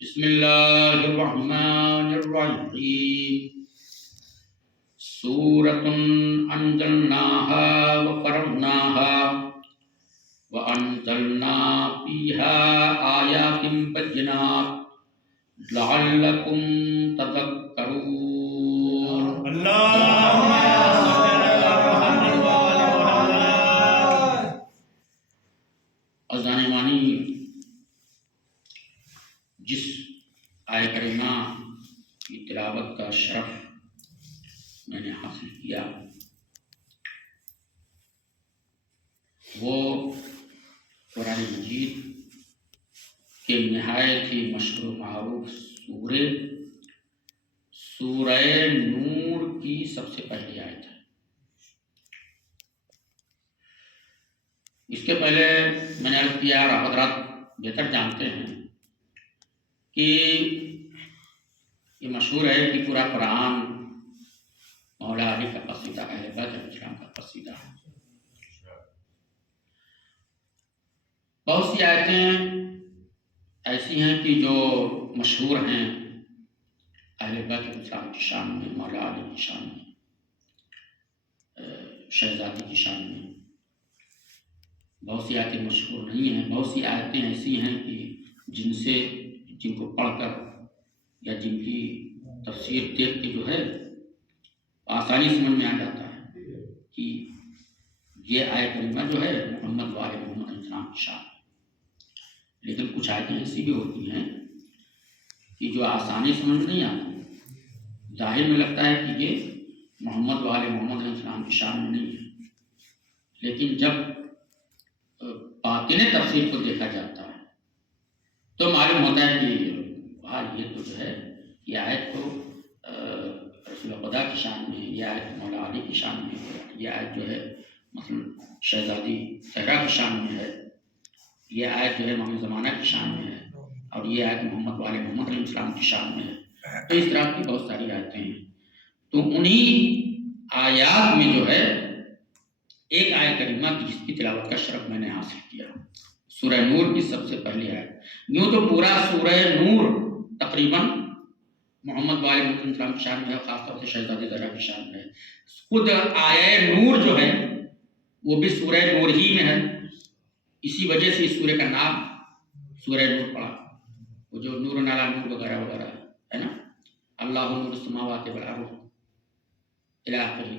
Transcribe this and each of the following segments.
بسم اللہ الرحمن الرحیم سورۃ انزلناها وفرضناها وانزلنا فيها آیات بینات لعلکم تذکرون۔ اللهم صل على محمد وعلى محمد۔ اذان مانی جس آیہ کریمہ کی تلاوت کا شرف میں نے حاصل کیا وہ قرآن مجید کے نہایت ہی مشہور و معروف سورہ نور کی سب سے پہلی آیت ہے۔ اس کے پہلے میں نے عرض کیا اور حضرات بہتر جانتے ہیں کہ یہ مشہور ہے کہ پورا قرآن مولا علی کا قصیدہ اہل بیت علیہ السلام کا قصیدہ ہے۔ بہت سی آیتیں ایسی ہیں کہ جو مشہور ہیں اہل بیت علیہ السلام کی شان میں، مولا علی کی شان میں، شہزادی کی شان میں۔ بہت سی آیتیں مشہور نہیں ہیں، بہت سی آیتیں ایسی ہیں کہ جن کو پڑھ کر یا جن کی تفسیر دیکھ کے جو ہے آسانی سمجھ میں آ جاتا ہے کہ یہ آیت کریمہ جو ہے محمد وآل محمد علیہ السلام کی شان ہے۔ لیکن کچھ آیتیں ایسی بھی ہوتی ہیں کہ جو آسانی سمجھ میں نہیں آتی، ظاہر میں لگتا ہے کہ یہ محمد وآل محمد علیہ السلام کی شان میں نہیں ہے، لیکن جب باطن تفسیر کو دیکھا جاتا ہے تو معلوم ہوتا ہے کہ یہ تو جو ہے یہ آیت تو رسول خدا کی شان میں ہے، یہ آیت مولا علی کی شان میں ہے، یہ آیت جو ہے مثلا شہزادی زہرا کی شان میں ہے، یہ آیت جو ہے محمد زمانہ کی شان میں ہے، اور یہ آیت محمد والے محمد علیہ السلام کی شان میں ہے۔ تو اس طرح کی بہت ساری آیتیں ہیں۔ تو انہی آیات میں جو ہے ایک آیت کریمہ کی جس کی تلاوت کا شرف میں نے حاصل کیا، سورہ نور کی سب سے پہلی آیت۔ یوں تو پورا سورہ نور تقریباً محمد والے محمد علیہ السلام کی شان میں ہے، خاص طور سے شہزادی زہرا کی شان میں ہے۔ خود آیہ نور جو ہے وہ بھی سورہ نور ہی میں ہے، اسی وجہ سے اس سورہ کا نام سورہ نور پڑا۔ وہ جو نور نالا نور وغیرہ وغیرہ ہے نا، اللہ نور السماوات والارض الی آخرہ۔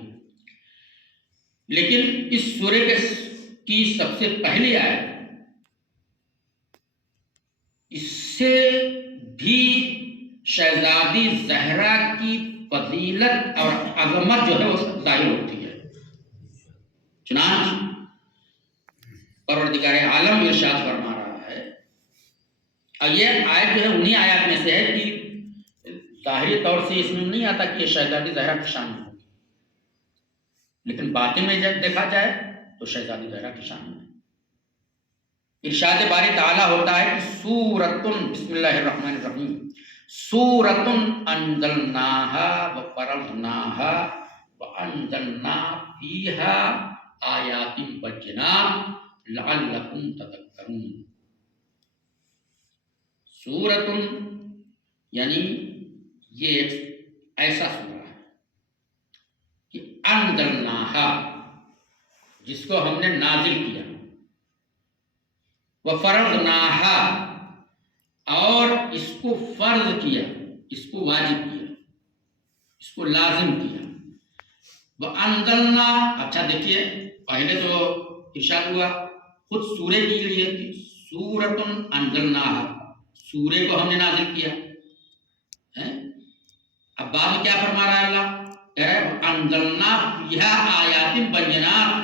لیکن اس سورہ کی سب سے پہلی آیت اس سے بھی شہزادی زہرا کی فضیلت اور عظمت جو ہے وہ ظاہر ہوتی ہے۔ چنانچہ پروردگار عالم ارشاد فرما رہا ہے، اور یہ آیت جو ہے انہی آیات میں سے ہے کہ ظاہری طور سے اس میں نہیں آتا کہ یہ شہزادی زہرا کی شان میں ہوگی، لیکن باطن میں جب دیکھا جائے تو شہزادی زہرا کی شان میں ارشاد باری تعالیٰ ہوتا ہے کہ سورۃ، بسم اللہ الرحمن الرحیم، سورۃ انزلناها وفرضناها وانزلنا فیہا آیات بینات لعلکم تذکرون۔ سورۃ یعنی یہ ایک ایسا سورہ ہے کہ انزلناها جس کو ہم نے نازل کیا، وفرضناها اور اس کو فرض کیا، اس کو واجب کیا، اس کو لازم کیا۔ وانزلنا، اچھا دیکھیے پہلے تو ارشاد ہوا خود سورے کے لیے کہ سورۃ انزلناها، سورے کو ہم نے نازل کیا ہے۔ اب بعد میں کیا فرما رہا ہے اللہ؟ کہہ رہا ہے انزلنا فیہا آیات بینات،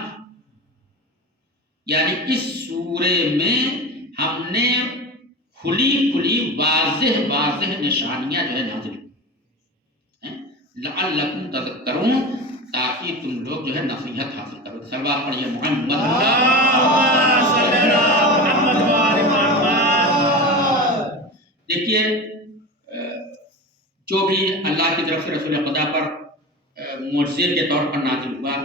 یعنی اس سورے میں ہم نے کھلی کھلی واضح واضح نشانیاں جو ہے نازل کی، لعلکم تذکرون، تاکہ تم لوگ جو ہے نصیحت حاصل کرو۔ صلوات پڑھیے محمد۔ اللهم صل على محمد وعلى محمد۔ دیکھیے جو بھی اللہ کی طرف سے رسول خدا پر معجزے کے طور پر نازل ہوا،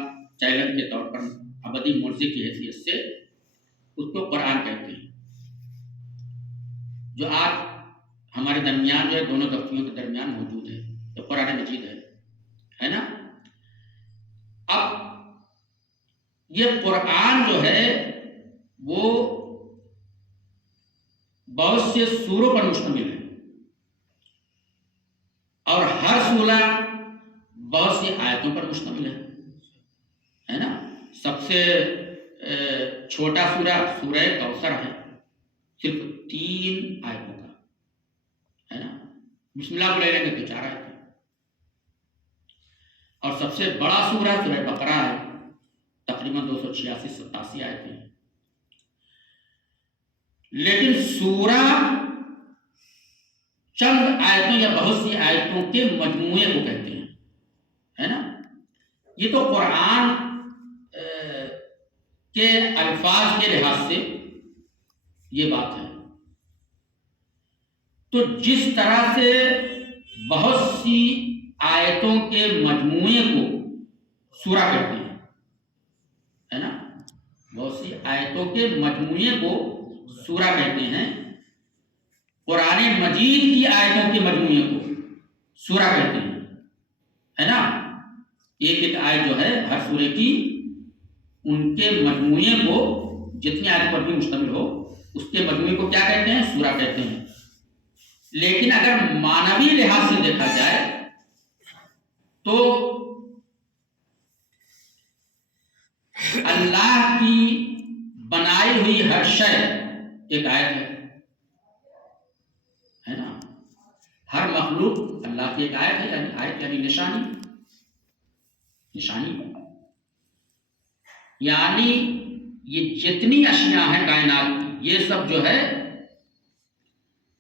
چیلنج کے طور پر، ابدی معجزے کی حیثیت سے، اس کو قرآن کہتے ہیں۔ جو آج ہمارے ہمارے درمیان جو ہے دونوں دفتیوں کے درمیان موجود ہے، تو قرآن مجید ہے نا۔ اب یہ قرآن جو ہے وہ بہت سے سوروں پر مشتمل ہے، اور ہر سورہ بہت سی آیتوں پر مشتمل ہے نا۔ سب سے چھوٹا سورہ کوثر ہے، صرف 3 آیتوں کا ہے نا، بسم اللہ کو لے لیں گے تو 4 آیتیں، اور سب سے بڑا سورہ بقرہ ہے، تقریباً 286-87 آیتیں ہیں۔ لیکن سورہ چند آیتوں یا بہت سی آیتوں کے مجموعے کو کہتے ہیں، ہے نا۔ یہ تو قرآن کے الفاظ کے لحاظ سے یہ بات ہے۔ تو جس طرح سے بہت سی آیتوں کے مجموعے کو سورہ کہتے ہیں، ہے نا، بہت سی آیتوں کے مجموعے کو سورہ کہتے ہیں، قرآن مجید کی آیتوں کے مجموعے کو سورہ کہتے ہیں، ہے نا۔ ایک آیت جو ہے ہر سورے کی، ان کے مجموعے کو، جتنی آیت پر بھی مشتمل ہو اس کے مجموعے کو کیا کہتے ہیں؟ سورہ کہتے ہیں۔ لیکن اگر معنوی لحاظ سے دیکھا جائے تو اللہ کی بنائی ہوئی ہر شے ایک آیت ہے نا۔ ہر مخلوق اللہ کی ایک آیت ہے، یعنی آیت یعنی نشانی، یعنی یہ جتنی اشیاء ہیں کائنات کی، یہ سب جو ہے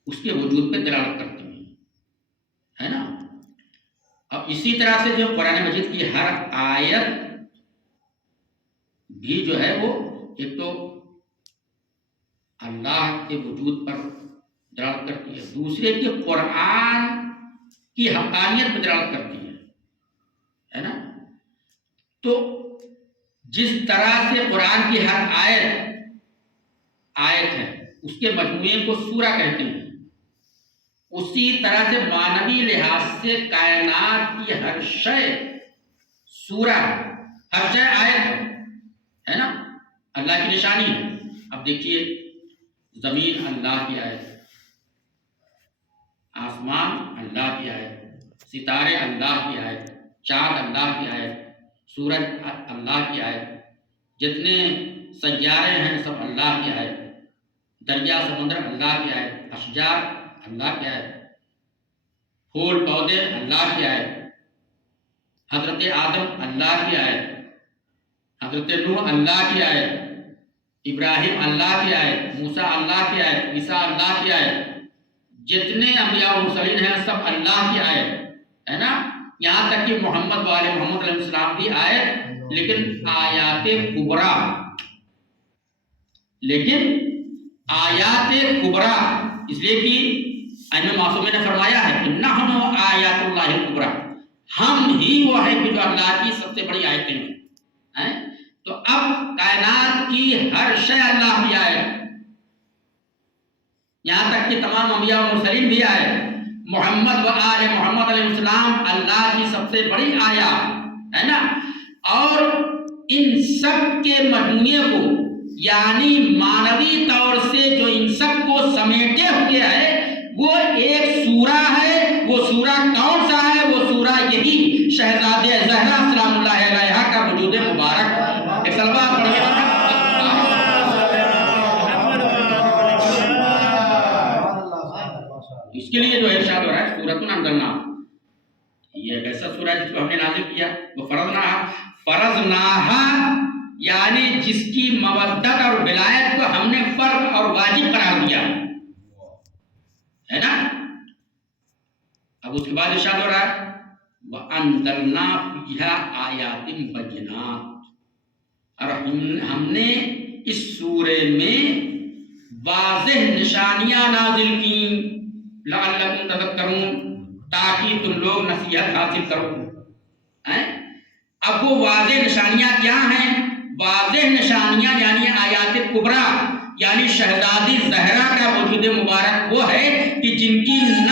اس کے وجود پہ دلالت کرتی ہیں، ہے نا۔ اب اسی طرح سے جو قرآن مجید کی ہر آیت بھی جو ہے وہ ایک تو اللہ کے وجود پر دلالت کرتی ہے، دوسرے کی قرآن کی حقانیت پر دلالت کرتی ہے نا۔ تو جس طرح سے قرآن کی ہر آیت ہے اس کے مجموعے کو سورہ کہتے ہیں، اسی طرح سے معنوی لحاظ سے کائنات کی ہر شے سورہ، ہر شے آیت ہے نا، اللہ کی نشانی ہے۔ اب دیکھیے، زمین اللہ کی آیت، آسمان اللہ کی آیت، ستارے اللہ کی آیت، چاند اللہ کی آیت، سورج اللہ کی آیت، جتنے سیارے ہیں سب اللہ کی آیت، دریا سمندر اللہ کی آیت، اشجار اللہ کی آیت، پھول پودے اللہ کی آیت، حضرت آدم اللہ کی آیت، حضرت نوح اللہ کی آیت، ابراہیم اللہ کی آیت، موسیٰ اللہ کی آیت، عیسیٰ اللہ کی آیت، جتنے انبیاء و مرسلین ہیں سب اللہ کی آیت ہے نا۔ یہاں تک کہ محمد و آل محمد علیہ السلام کی آیت، لیکن آیات کبریٰ، اس لیے کہ ائمہ معصومین نے فرمایا ہے کہ نحن آیات اللہ الکبریٰ، ہم ہی وہ ہے کہ جو اللہ کی سب سے بڑی آیتیں ہیں۔ تو اب کائنات کی ہر شے اللہ کی آیت، یہاں تک کہ تمام انبیاء و مرسلین بھی آئے، محمد و آل محمد علیہ السلام اللہ کی سب سے بڑی آیات ہے نا۔ اور ان سب کے مجموعے کو، یعنی معنوی طور سے جو ان سب کو سمیٹے ہوئے ہے، وہ ایک سورہ ہے۔ وہ سورہ کون سا ہے؟ وہ سورہ یہی شہزادہ زہرا سلام اللہ علیہا کا وجود مبارک۔ ایک صلوات پڑھیے۔ اس کے لیے جو ارشاد ہو رہا ہے سورۃ انزلناہ، یہ ایک ایسا سورہ جس کو ہم نے نازل کیا، وہ فرضناہا یعنی جس کی مودت اور ولایت کو ہم نے فرض اور واجب قرار دیا ہے نا۔ اب اس کے بعد ارشاد ہو رہا ہے وَأَنزَلْنَا فِيهَا آیَاتٍ بَيِّنَاتٍ، اور ہم نے اس سورے میں واضح نشانیاں نازل کی، لعلکم تذکرون، تاکہ تم لوگ نصیحت حاصل کرو۔ اب وہ واضح نشانیاں کیا ہیں؟ واضح نشانیاں یعنی آیات کبریٰ، یعنی شہزادی زہرا کا وجود مبارک وہ ہے کہ جن کی نہ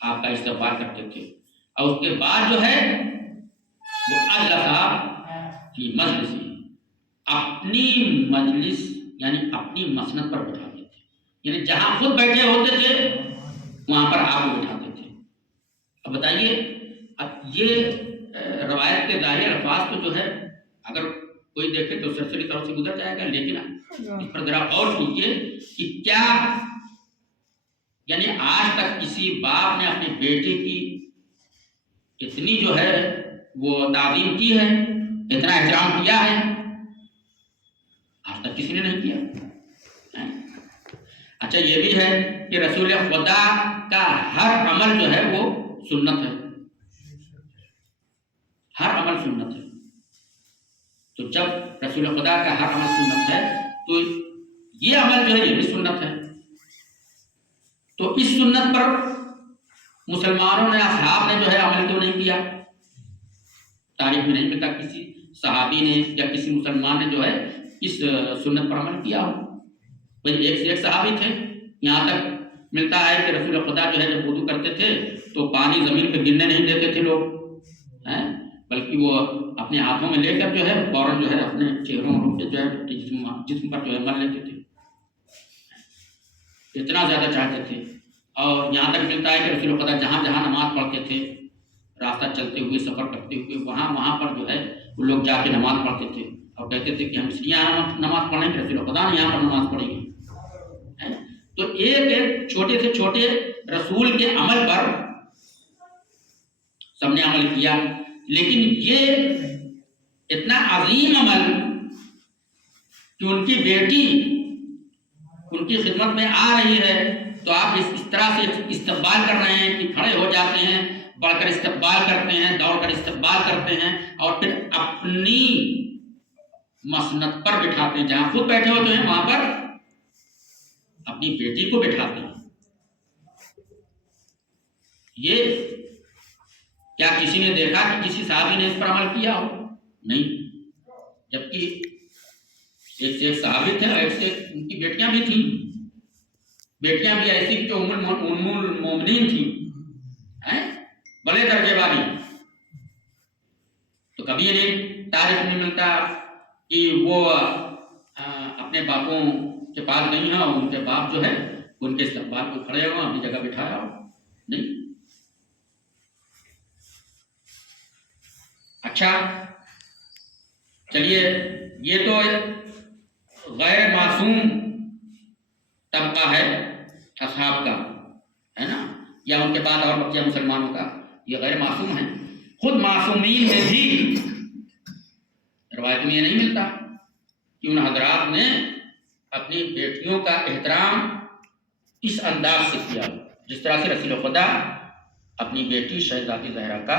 آپ کا استقبال کرتے تھے، اور اس کے بعد جو ہے وہ اجلس فی مجلس، اپنی مجلس یعنی اپنی مسند پر بٹھاتے تھے، یعنی جہاں خود بیٹھے ہوتے تھے وہاں پر آپ کو بٹھاتے تھے۔ اب بتائیے، اب یہ روایت کے ظاہر الفاظ تو جو ہے اگر کوئی دیکھے تو سرسری طور سے گزر جائے گا، لیکن اس پر ذرا غور کیجیے کہ کیا یعنی آج تک کسی باپ نے اپنے بیٹے کی اتنی جو ہے وہ تعظیم کی ہے، اتنا احترام کیا ہے؟ آج تک کسی نے نہیں کیا۔ اچھا یہ بھی ہے کہ رسول خدا کا ہر عمل جو ہے وہ سنت ہے، ہر عمل سنت ہے۔ تو جب رسول خدا کا ہر عمل سنت ہے تو یہ عمل جو ہے یہ بھی سنت ہے۔ تو اس سنت پر مسلمانوں نے، اصحاب نے جو ہے عمل کیوں نہیں کیا؟ تاریخ میں نہیں ملتا کسی صحابی نے یا کسی مسلمان نے جو ہے اس سنت پر عمل کیا ہو۔ بھئی ایک سے ایک صحابی تھے، یہاں تک ملتا ہے کہ رسول خدا جو ہے جب وضو کرتے تھے تو پانی زمین پہ گرنے نہیں دیتے تھے لوگ، بلکہ وہ اپنے ہاتھوں میں لے کر جو ہے فوراً جو ہے اپنے چہروں پہ جو ہے جسم پر جو ہے مل لیتے تھے، اتنا زیادہ چاہتے تھے۔ اور یہاں تک ملتا ہے کہ رسول خدا جہاں جہاں نماز پڑھتے تھے، راستہ چلتے ہوئے، سفر کرتے ہوئے، وہاں پر جو ہے وہ لوگ جا کے نماز پڑھتے تھے اور کہتے تھے کہ ہم اس لیے یہاں نماز پڑھیں کہ رسول خدا نے یہاں پر نماز پڑھی ہے۔ تو ایک ایک چھوٹے سے چھوٹے رسول کے عمل پر سب نے عمل کیا، لیکن یہ اتنا عظیم عمل کہ ان کی بیٹی ان کی خدمت میں آ رہی ہے تو آپ اس طرح سے استقبال کر رہے ہیں کہ کھڑے ہو جاتے ہیں، بڑھ کر استقبال کرتے ہیں، دوڑ کر استقبال کرتے ہیں، اور پھر اپنی مسند پر بٹھاتے ہیں، جہاں خود بیٹھے ہوتے ہیں وہاں پر اپنی بیٹی کو بٹھاتے ہیں۔ یہ کیا کسی نے دیکھا کہ کسی صحابی نے اس پر عمل کیا ہو؟ نہیں، جبکہ ایک سے ایک صحابی تھے اور ایک سے ایک ان کی بیٹیاں بھی تھیں، بیٹیاں بھی ایسی جو ام المومنین تھیں، بڑے درجے والی۔ تو کبھی یہ تاریخ نہیں ملتا کہ وہ اپنے باپوں کے پاس نہیں ہیں اور ان کے باپ جو ہے ان کے استقبال کو کھڑے ہو اپنی جگہ بٹھایا ہو، نہیں۔ اچھا چلیے، یہ تو غیر معصوم طبقہ ہے اصحاب کا، ہے نا، یا ان کے بعد اور بقیہ مسلمانوں کا، یہ غیر معصوم ہیں۔ خود معصومین میں بھی روایت میں یہ نہیں ملتا کہ ان حضرات نے اپنی بیٹیوں کا احترام اس انداز سے کیا جس طرح سے رسول خدا اپنی بیٹی شہزادی زہرا کا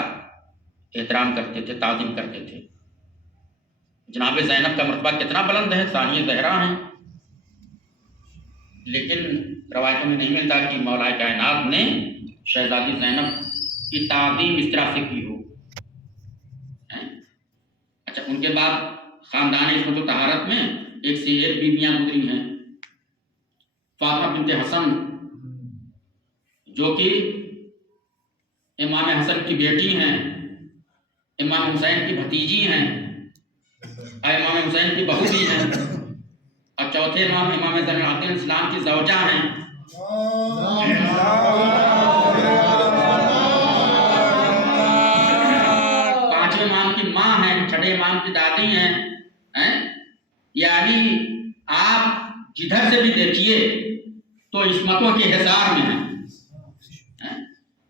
احترام کرتے تھے، تعظیم کرتے تھے۔ جناب زینب کا مرتبہ کتنا بلند ہے، ثانیہ زہرا ہیں، لیکن روایتوں میں نہیں ملتا کہ مولا کائنات نے شہزادی زینب کی تعظیم اس طرح سے کی ہو۔ اچھا، ان کے بعد خاندان عصمت و طہارت میں ایک سے ایک بیویاں گزری ہیں۔ فاطمہ بنت حسن جو کہ امام حسن کی بیٹی ہیں، امام حسین کی بھتیجی ہیں، امام حسین کی بہو بھی ہیں، اور چوتھے امام زین العابدین اسلام کی زوجہ ہیں۔ پانچویں امام کی ماں ہیں، چھٹے امام کی دادی ہیں، یعنی آپ جدھر سے بھی دیکھیے تو عصمتوں کے حصار میں ہیں۔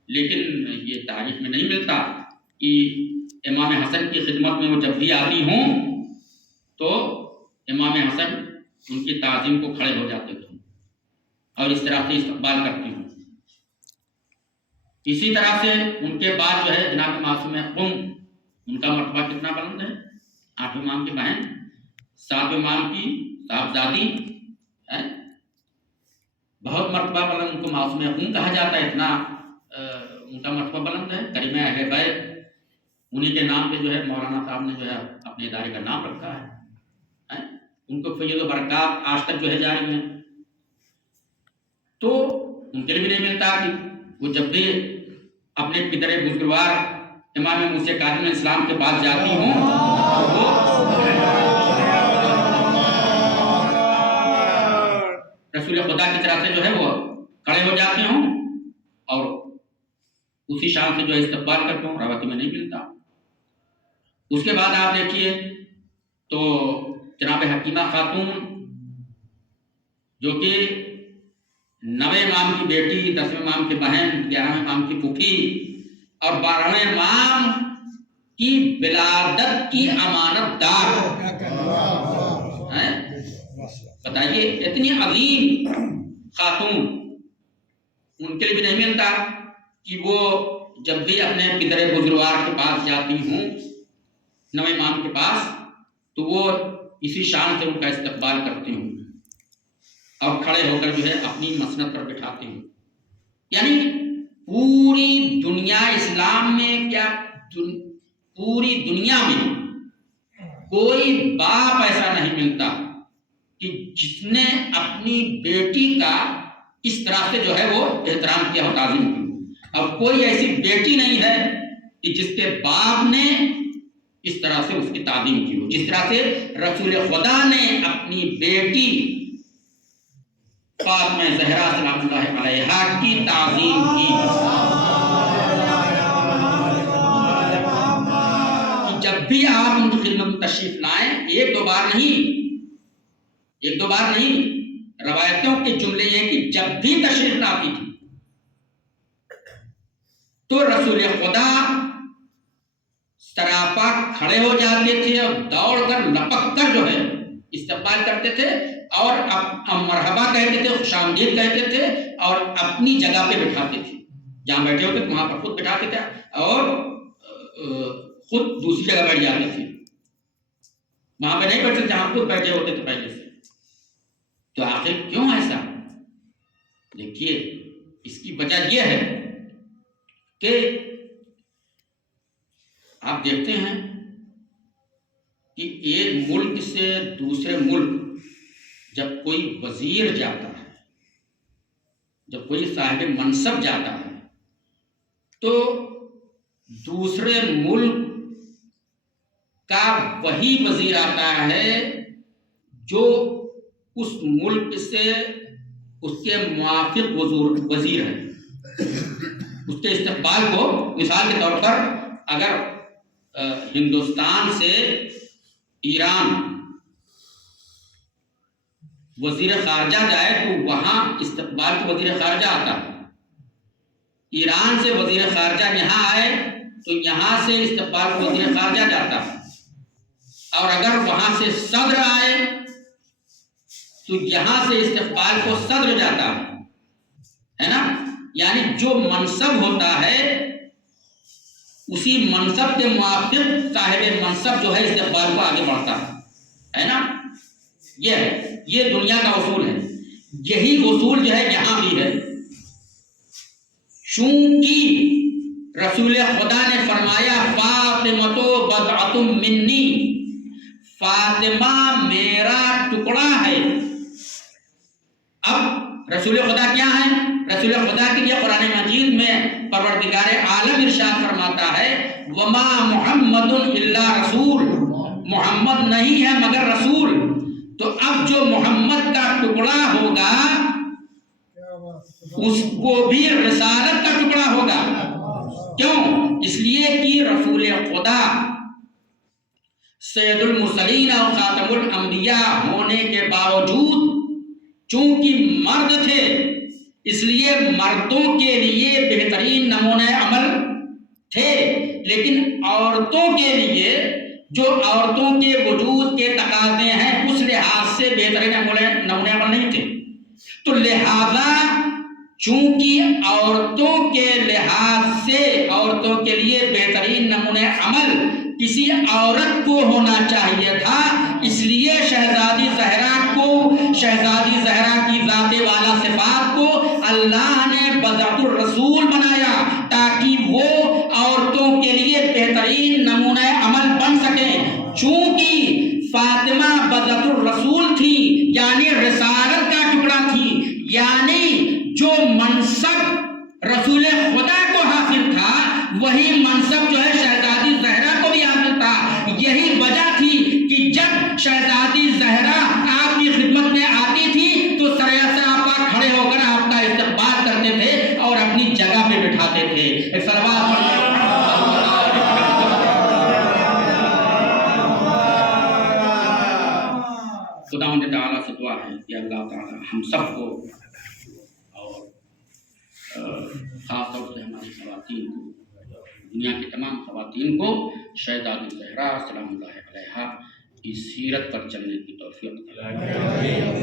لیکن یہ تاریخ میں نہیں ملتا کہ امام حسن کی خدمت میں وہ جب بھی آتی ہوں تو امام حسن ان کی تعظیم کو کھڑے ہو جاتے تھے اور اس طرح سے استقبال کرتی ہوں۔ اسی طرح سے ان کے بعد جو ہے جناب معصوم قم، ان کا مرتبہ کتنا بلند ہے، 8ویں امام کی بہن، 7ویں امام کی صاحبزادی ہے، بہت مرتبہ بلند، ان کو معصوم قم کہا جاتا ہے، اتنا ان کا مرتبہ بلند ہے۔ کریمہ اہل بیت، انہی کے نام پہ جو ہے مولانا صاحب نے جو ہے اپنے ادارے کا نام رکھا ہے۔ ان کو فیض و برکات آج تک جو ہے جاری ہیں۔ تو ان کے لیے بھی نہیں ملتا کہ وہ جب بھی اپنے پدر بزرگوار امام موسیٰ کاظم علیہ السلام کے پاس جاتی ہوں تو وہ رسول خدا کی طرف سے جو ہے وہ کھڑے ہو جاتے ہوں اور اسی شان سے جو ہے استقبال کرتے ہوں، روایت میں نہیں ملتا۔ اس کے بعد آپ دیکھیے تو جناب حکیمہ خاتون جو کہ 9ویں امام کی بیٹی، 10ویں امام کی بہن، 11ویں امام کی پھوپھی اور 12ویں امام کی ولادت کی امانت دار ہیں۔ بتائیے اتنی عظیم خاتون، ان کے لیے بھی نہیں ملتا کہ وہ جب بھی اپنے پدر بزرگوار کے پاس جاتی ہوں 9ویں امام کے پاس تو وہ اسی شان سے ان کا استقبال کرتے ہوں اور کھڑے ہو کر جو ہے اپنی مسند پر بٹھاتے ہوں۔ یعنی پوری دنیا اسلام میں کیا پوری دنیا میں کوئی باپ ایسا نہیں ملتا کہ جس نے اپنی بیٹی کا اس طرح سے جو ہے وہ احترام کیا ہو، تعظیم کی ہو۔ اب کوئی ایسی بیٹی نہیں ہے کہ جس کے باپ نے اس طرح سے اس کی تعظیم کی ہو، جس طرح سے رسول خدا نے اپنی بیٹی فاطمہ زہرا سلام اللہ علیہا کی تعظیم کی۔ جب بھی آپ ان کی خدمت میں تشریف لائیں، ایک دو بار نہیں، روایتوں کے جملے یہ کہ جب بھی تشریف لاتی تھی تو رسول خدا سراپا کھڑے ہو جاتے تھے اور دوڑ کر لپک کر جو ہے استقبال کرتے تھے اور مرحبا کہتے تھے، خوش آمدید کہتے تھے اور اپنی جگہ پہ بٹھاتے تھے۔ جہاں بیٹھے ہوتے تھے وہاں پر خود بٹھاتے تھے اور خود دوسری جگہ بیٹھ جاتے تھے، وہاں پہ نہیں بیٹھتے جہاں خود بیٹھے ہوتے تھے پہلے سے۔ تو آخر کیوں ایسا؟ دیکھیے اس کی وجہ یہ ہے کہ آپ دیکھتے ہیں کہ ایک ملک سے دوسرے ملک جب کوئی وزیر جاتا ہے، جب کوئی صاحب منصب جاتا ہے تو دوسرے ملک کا وہی وزیر آتا ہے جو اس ملک سے اس کے موافق وزیر ہے۔ اس کے استقبال کو مثال کے طور پر اگر ہندوستان سے ایران وزیر خارجہ جائے تو وہاں استقبال کو وزیر خارجہ آتا ہے، ایران سے وزیر خارجہ یہاں آئے تو یہاں سے استقبال کو وزیر خارجہ جاتا ہے، اور اگر وہاں سے صدر آئے تو یہاں سے استقبال کو صدر جاتا ہے نا۔ یعنی جو منصب ہوتا ہے اسی منصب کے موافق صاحب منصب جو ہے استقبال کو آگے بڑھتا ہے نا۔ یہ دنیا کا اصول ہے، یہی اصول جو ہے یہاں بھی ہے۔ چونکہ رسول خدا نے فرمایا فاطمۃ بضعۃ منی، فاطمہ میرا ٹکڑا ہے۔ اب رسول خدا کیا ہے؟ رسول خدا کے لیے قرآن مجید میں پروردگار عالم ارشاد فرماتا ہے وما محمد الا رسول، محمد نہیں ہے مگر رسول۔ تو اب جو محمد کا ٹکڑا ہوگا اس کو بھی رسالت کا ٹکڑا ہوگا۔ کیوں؟ اس لیے کہ رسول خدا سید المرسلین اور خاتم الانبیاء ہونے کے باوجود چونکہ مرد تھے، اس لیے مردوں کے لیے بہترین نمونہ عمل تھے، لیکن عورتوں کے لیے جو عورتوں کے وجود کے تقاضے ہیں اس لحاظ سے بہترین نمونہ عمل نہیں تھے۔ تو لہذا چونکہ عورتوں کے لحاظ سے عورتوں کے لیے بہترین نمونہ عمل کسی عورت کو ہونا چاہیے تھا، اس لیے شہزادی زہرا کو، شہزادی زہرا کی ذات والا صفات کو اللہ نے بضعۃ الرسول بنایا تاکہ وہ عورتوں کے لیے بہترین نمونہ عمل بن سکیں۔ چونکہ فاطمہ بضعۃ الرسول تھی یعنی رسالت کا ٹکڑا تھی، یعنی جو منصب رسول خدا کو حاصل تھا وہی منصب جو ہے شہزادی زہرا کو بھی حاصل تھا. یہی وجہ تھی کہ جب شہزادی زہرا آپ کی خدمت میں آتی تھی تو سرایہ آپا کھڑے ہو کر آپ کا استقبال کرتے تھے اور اپنی جگہ پہ بٹھاتے تھے. ایک صلوات پڑھیں. خداوند تعالیٰ سے دعا ہے کہ اللہ تعالیٰ ہم سب کو اور خاص طور سے ہماری خواتین کو، دنیا کی تمام خواتین کو شہزادی زہرا سلام اللہ علیہا کی سیرت پر چلنے کی توفیق عطا فرمائے.